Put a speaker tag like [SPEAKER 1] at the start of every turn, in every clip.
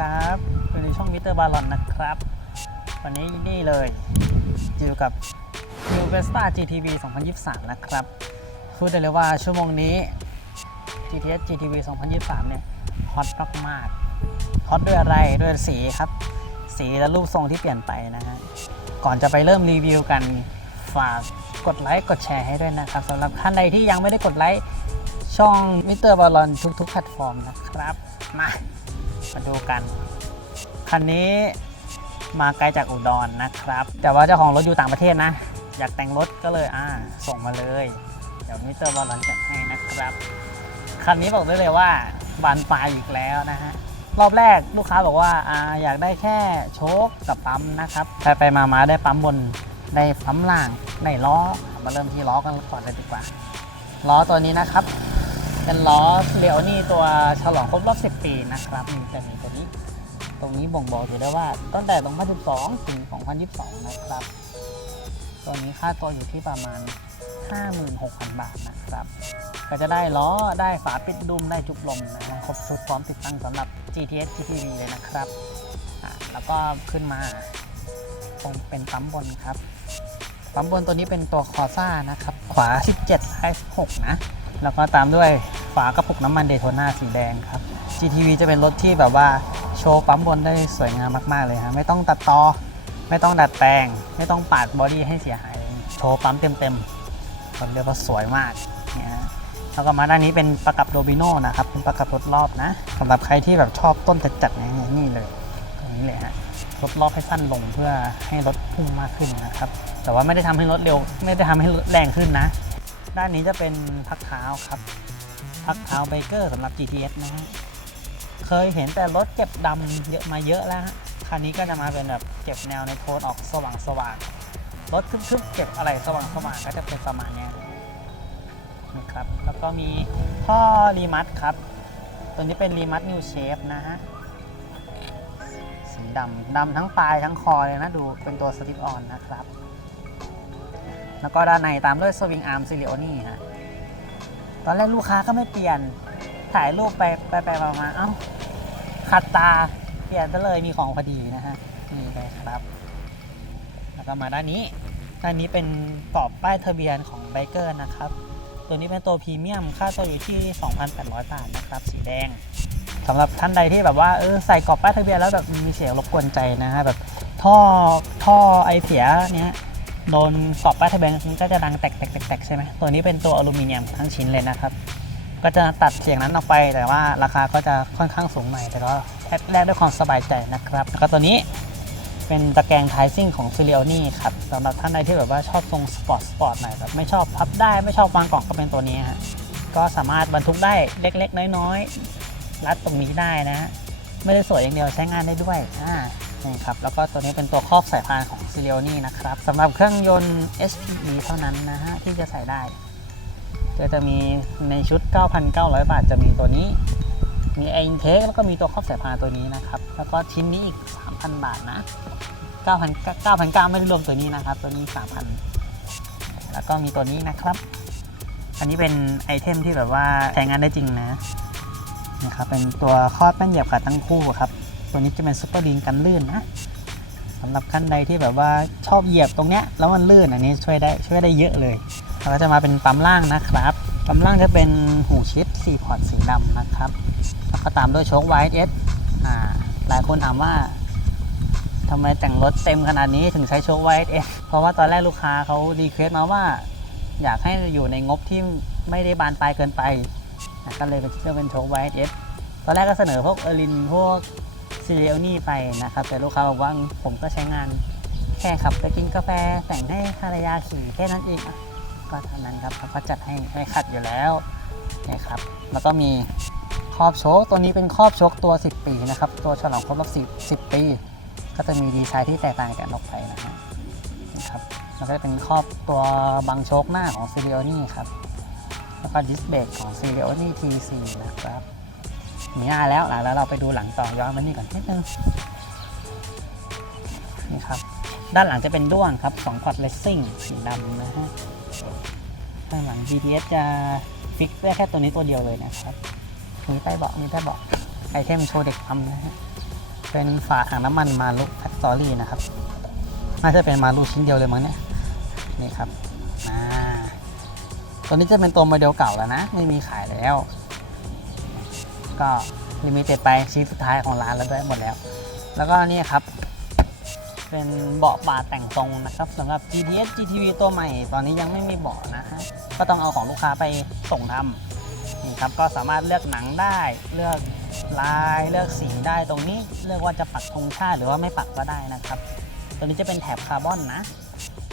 [SPEAKER 1] ครับอยู่ในช่องมิเตอร์บาลอนนะครับ วันนี้นี่เลยอยู่กับ New Vesta GTV 2023 นะครับพูดได้เลยว่าชั่วโมงนี้ GTS GTV 2023 เนี่ยฮอตมากๆฮอตด้วยอะไรด้วยสีครับ สีและรูปทรงที่เปลี่ยนไปนะฮะก่อนจะไปเริ่มรีวิวกันฝากกดไลค์กดแชร์ให้ด้วยนะครับสำหรับท่านใดที่ยังไม่ได้กดไลค์ช่องมิเตอร์บอลอนทุกๆแพลตฟอร์มนะครับ มา มาดูกัน คันนี้มาไกลจากอุดรนนะครับ แต่ว่าเจ้าของรถอยู่ต่างประเทศนะ อยากแต่งรถก็เลยอ่าส่งมาเลย เดี๋ยวมิเตอร์บอลลอนจัดให้นะครับ คันนี้บอกได้เลยว่าบานปลายอีกแล้วนะฮะ รอบแรกลูกค้าบอกว่าอาอยากได้แค่โชคกับปั๊มนะครับ ไปไปมามาได้ปั๊มบน ได้ปั๊มล่าง ได้ล้อ มาเริ่มที่ล้อกันก่อนเลยดีกว่า ล้อตัวนี้นะครับ เป็นล้อเรียวนี่ตัวฉลองครบรอบ 10 ปีนะครับมีจะมีตัวนี้ ตรงนี้บ่งบอกอยู่ได้ว่าตั้งแต่ 2012 ถึง 2022 นะครับ ตัวนี้ค่าตัวอยู่ที่ประมาณ 56,000 บาทนะครับ ก็จะได้ล้อได้ฝาปิดดุมได้จุกลมนะครบชุดพร้อมติดตั้งสำหรับ GTS GTV เลยนะครับแล้วก็ขึ้นมาตรงเป็นปั๊มบนครับปั๊มบนตัวนี้เป็นตัวคอซ่านะครับ ขวา 17ท้าย6นะ แล้วก็ตามด้วยฝากระปุกน้ำมันเดโทนาสีแดงครับ GTV จะเป็นรถที่แบบว่าโชว์ปั๊มบนได้สวยงามมาก ๆ เลยฮะไม่ต้องตัดต่อ ไม่ต้องดัดแปลง ไม่ต้องปาดบอดี้ให้เสียหาย โชว์ปั๊มเต็มๆผมเรียกว่าสวยมากเนี่ยฮะแล้วก็มาด้านนี้เป็นประกับโรบิโนนะครับ เป็นประกับรถรอบนะสำหรับใครที่แบบชอบต้นจัดๆเนี่ยนี่เลยตรงนี้เลยฮะลดรอบให้สั้นลงเพื่อให้รถพุ่งมากขึ้นนะครับ แต่ว่าไม่ได้ทำให้รถเร็ว ไม่ได้ทำให้รถแรงขึ้นนะ ด้านนี้จะเป็นพักเท้าครับพักเท้าไบเกอร์สำหรับ GTS นะฮะเคยเห็นแต่รถเก็บดำเยอะมาเยอะแล้วฮะคันนี้ก็จะมาเป็นแบบเก็บแนวในโทนออกสว่างสว่างรถทึบๆเก็บอะไรสว่างสว่างก็จะเป็นประมาณนี้นะครับแล้วก็มีท่อรีมัดครับ ตัวนี้เป็นรีมัดนิวเชฟนะฮะสีดำดำทั้งปลายทั้งคอเลยนะดูเป็นตัวสติปออนนะครับ แล้วก็ด้านในตามด้วยสวิงอาร์มซิลิโอนี่ฮะตอนแรกลูกค้าก็ไม่เปลี่ยนถ่ายรูปไปไปไปมาเอ้าขัดตาเปลี่ยนซะเลยมีของพอดีนะฮะนี่เลยครับ แล้วก็มาด้านนี้ด้านนี้เป็นกรอบป้ายทะเบียนของไบเกอร์นะครับ ตัวนี้เป็นตัวพรีเมียมค่าตัวอยู่ที่ 2,800 บาทนะครับสีแดงสำหรับท่านใดที่แบบว่าเออใส่กรอบป้ายทะเบียนแล้วแบบมีเสียงรบกวนใจนะฮะแบบท่อท่อไอเสียเนี้ย โดนกรอบป้ายทะเบียนมันก็จะดังแตกแตกแตกแตกใช่ไหมตัวนี้เป็นตัวอลูมิเนียมทั้งชิ้นเลยนะครับก็จะตัดเสียงนั้นออกไปแต่ว่าราคาก็จะค่อนข้างสูงหน่อยแต่ก็แลกด้วยความสบายใจนะครับแล้วก็ตัวนี้เป็นตะแกรงไทซิ่งของซิลิโอนี่ครับสำหรับท่านใดที่แบบว่าชอบทรงสปอร์ตสปอร์ตหน่อยแบบไม่ชอบพับได้ไม่ชอบวางกล่องก็เป็นตัวนี้ฮะก็สามารถบรรทุกได้เล็ก ๆ น้อยๆรัดตรงนี้ได้นะ ไม่ได้สวยอย่างเดียวใช้งานได้ด้วยอ่า นี่ครับ แล้วก็ตัวนี้เป็นตัวครอบสายพานของซิลิโอนี่นะครับสำหรับเครื่องยนต์ HPE เท่านั้นนะฮะ ที่จะใส่ได้ก็จะมีในชุด 9,900 บาทจะมีตัวนี้ มีไออินเทคแล้วก็มีตัวครอบสายพานตัวนี้นะครับ แล้วก็ชิ้นนี้อีก 3,000 บาทนะ 9,000 9,900 ไม่ได้รวมตัวนี้นะครับ ตัวนี้ 3,000 แล้วก็มีตัวนี้นะครับ อันนี้เป็นไอเทมที่แบบว่าใช้งานได้จริงนะนะครับเป็นตัวครอบแป้นเหยียบขาตั้งคู่ครับ ตัวนี้จะเป็นซุปเปอร์ดีนกันลื่นนะสำหรับขั้นใดที่แบบว่าชอบเหยียบตรงเนี้ยแล้วมันลื่นอันนี้ช่วยได้ช่วยได้เยอะเลยแล้วก็จะมาเป็นปั๊มล่างนะครับปั๊มล่างจะเป็นหูชิด4พอร์ตสีดำนะครับแล้วก็ตามด้วยโชคไวท์เอสอ่าหลายคนถามว่าทำไมแต่งรถเต็มขนาดนี้ถึงใช้โชคไวท์เอสเพราะว่าตอนแรกลูกค้าเขารีเควสมาว่า อยากให้อยู่ในงบที่ไม่ได้บานปลายเกินไปก็เลยเป็นเลือกเป็นโชคไวท์เอสตอนแรกก็เสนอพวกเออรินพวก ซีเรียลนี่ไปนะครับ แต่ลูกค้าบอกว่าผมก็ใช้งานแค่ขับไปกินกาแฟแต่งให้ภรรยาขี่แค่นั้นเองก็เท่านั้นครับเขาก็จัดให้ให้ขัดอยู่แล้วนะครับ แล้วก็มีครอบโชคตัวนี้เป็นครอบโชคตัว 10 ปีนะครับ ตัวฉลองครบรอบ10 10 ปี ก็จะมีดีไซน์ที่แตกต่างกันออกไปนะฮะครับแล้วก็จะเป็นครอบตัวบังโชคหน้าของซีเรียนี่ครับแล้วก็ดิสเบรกของซีเรียนี่ T4 นะครับ มีหน้าแล้วแล้วเราไปดูหลังต่อย้อนมานี่ก่อนนิดนึงนี่ครับ ด้านหลังจะเป็นด้วงครับ2พอร์ตเลสซิ่งสีดำนะฮะด้านหลัง GPS จะฟิกได้แค่ตัวนี้ตัวเดียวเลยนะครับมีใต้เบาะมีใต้เบาะไอเทมโชว์เด็กปั๊มนะฮะเป็นฝาถังน้ำมันมาลุแฟคทอรี่นะครับ น่าจะเป็นมาลุชิ้นเดียวเลยมั้งเนี่ยนี่ครับอ่าตัวนี้จะเป็นตัวโมเดลเก่าแล้วนะ ไม่มีขายแล้ว ก็ลิมิเต็ดไปชิ้นสุดท้ายของร้านแล้วด้วยหมดแล้ว แล้วก็นี่ครับ เป็นเบาะบาแต่งทรงนะครับสำหรับ GTS GTV ตัวใหม่ ตอนนี้ยังไม่มีเบาะนะฮะก็ต้องเอาของลูกค้าไปส่งทำนี่ครับก็สามารถเลือกหนังได้เลือกลายเลือกสีได้ตรงนี้เลือกว่าจะปักธงชาติหรือว่าไม่ปักก็ได้นะครับ ตัวนี้จะเป็นแถบคาร์บอนนะ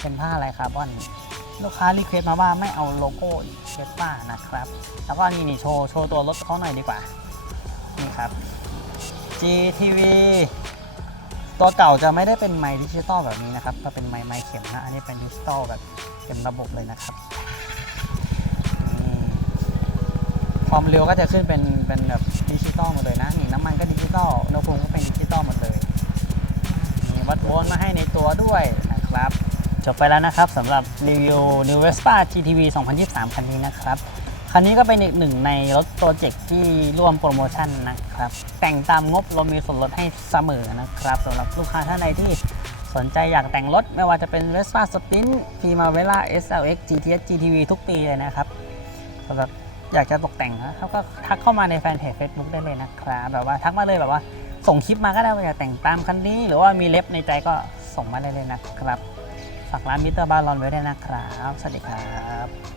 [SPEAKER 1] เป็นผ้าลายคาร์บอน ลูกค้ารีเควสต์มาว่าไม่เอาโลโก้เชฟป้านะครับ แล้วก็นี่นี่โชว์โชว์ตัวรถเขาหน่อยดีกว่า นี่ครับ GTV ตัวเก่าจะไม่ได้เป็นไมค์ดิจิตอลแบบนี้นะครับจะเป็นไมค์ไมค์เข็มนะอันนี้เป็นดิจิตอลแบบเต็มระบบเลยนะครับความเร็วก็จะขึ้นเป็นเป็นแบบดิจิตอลหมดเลยนะนี่น้ำมันก็ดิจิตอลอุณหภูมิก็เป็นดิจิตอลหมดเลยมีวัดโวลต์มาให้ในตัวด้วยนะครับจบไปแล้วนะครับสำหรับรีวิว New Vespa GTV 2023 คันนี้นะครับ คันนี้ก็เป็นอีกหนึ่งในรถโปรเจกต์ที่ร่วมโปรโมชั่นนะครับ แต่งตามงบเรามีส่วนลดให้เสมอนะครับสำหรับลูกค้าท่านใดที่สนใจอยากแต่งรถ ไม่ว่าจะเป็น Vespa Sprint Primavera SLX GTS GTV ทุกปีเลยนะครับสำหรับอยากจะตกแต่งนะครับก็ทักเข้ามาในแฟนเพจ Facebook ได้เลยนะครับแบบว่าทักมาเลยแบบว่าส่งคลิปมาก็ได้ว่าอยากแต่งตามคันนี้ หรือว่ามีเล็บในใจก็ส่งมาได้เลยนะครับฝากร้านมิเตอร์บาลอนไว้ด้วยนะครับ สวัสดีครับ